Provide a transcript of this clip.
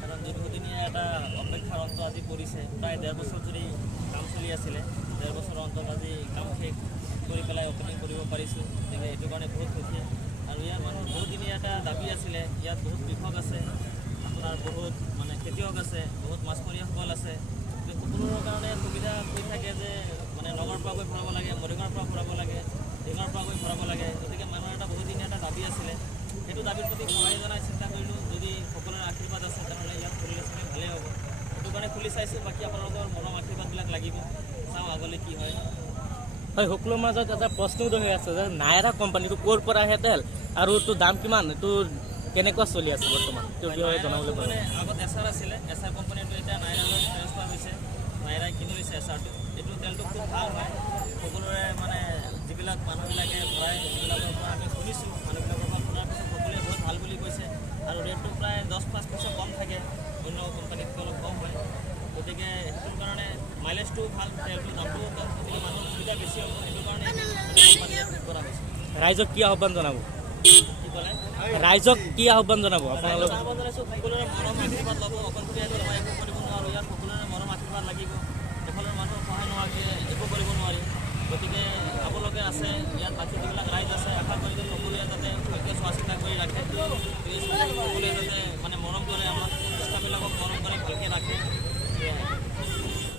কাৰণ দীৰ্ঘদিনীয়া এটা অপেক্ষাৰ অন্ত আজি পৰিছে। প্ৰায় 1.5 বছৰ ধৰি কাম চলি আছিলে। 1.5 বছৰৰ অন্তত আজি কাম শেষ কৰি পেলাই অপেনিং কৰিব পাৰিছোঁ। গতিকে এইটো কাৰণে বহুত সুখী। আৰু ইয়াৰ মানুহৰ বহুতদিনীয়া এটা দাবী আছিলে। ইয়াত বহুত কৃষক আছে, আপোনাৰ বহুত খেতিয়ক আছে, বহুত মাছমৰীয়াসকল আছে। সকলোৰে কাৰণে সুবিধা হৈ থাকে যে নগাঁৱৰ পৰা গৈ ভৰাব লাগে, মৰিগাঁৱৰ পৰা ভৰাব লাগে, ঢেঙাৰ পৰা গৈ ভৰাব লাগে। গতিকে মানুহৰ এটা বহুতদিনীয়া এটা দাবী আছিলে। সেইটো দাবীৰ প্ৰতি সহায় জনাই চিন্তা কৰিলোঁ, যদি সকলোৰে আশীৰ্বাদ আছে তেনেহ'লে ইয়াত খুলিলে চাগে ভালেই হ'ব। সেইটো কাৰণে খুলি চাইছোঁ। বাকী আপোনালোকৰ মনৰ আশীৰ্বাদবিলাক লাগিব। চাওঁ আগলৈ কি হয়। হয়, সকলোৰ মাজত এটা প্ৰশ্ন উদয় হৈ আছে যে নাইৰা কোম্পানীটো ক'ৰ পৰা আহে তেল আৰু তোৰ দাম কিমান, এইটো কেনেকুৱা চলি আছে বৰ্তমান জনাবলৈ পাৰে? আগত এছআৰ আছিলে, এছআৰ কোম্পানীটো এতিয়া নাইৰালৈ ট্ৰেন্সফাৰ হৈছে। নাইৰাই কিনি লৈছে এছআৰটো। এইটো তেলটো খুব ভাল হয়। সকলোৰে যিবিলাক মানুহবিলাকে ভৰাই, যিবিলাকৰ পৰা আমি শুনিছোঁ, মানুহবিলাকৰ পৰা শুনাৰ পিছত সকলোৱে বহুত ভাল বুলি কৈছে। আৰু ৰেটটো প্ৰায় 10-5% কম থাকে, অন্য কোম্পানীতকৈ অলপ কম হয়। গতিকে সেইটো কাৰণে মাইলেজটোও ভাল, তেলটোৰ দামটোও কম, গতিকে মানুহৰ সুবিধা বেছি হ'ব। সেইটো কাৰণে কোম্পানীটো কৰা হৈছে। ৰাইজক কি আহ্বান জনাব? কি ক'লে? ৰাইজক কি আহ্বান জনাব আপোনালোক? আহ্বান জনাইছোঁ, সকলোৰে মৰম আশীৰ্বাদ ল'ব, অকলশৰীয়াকৈ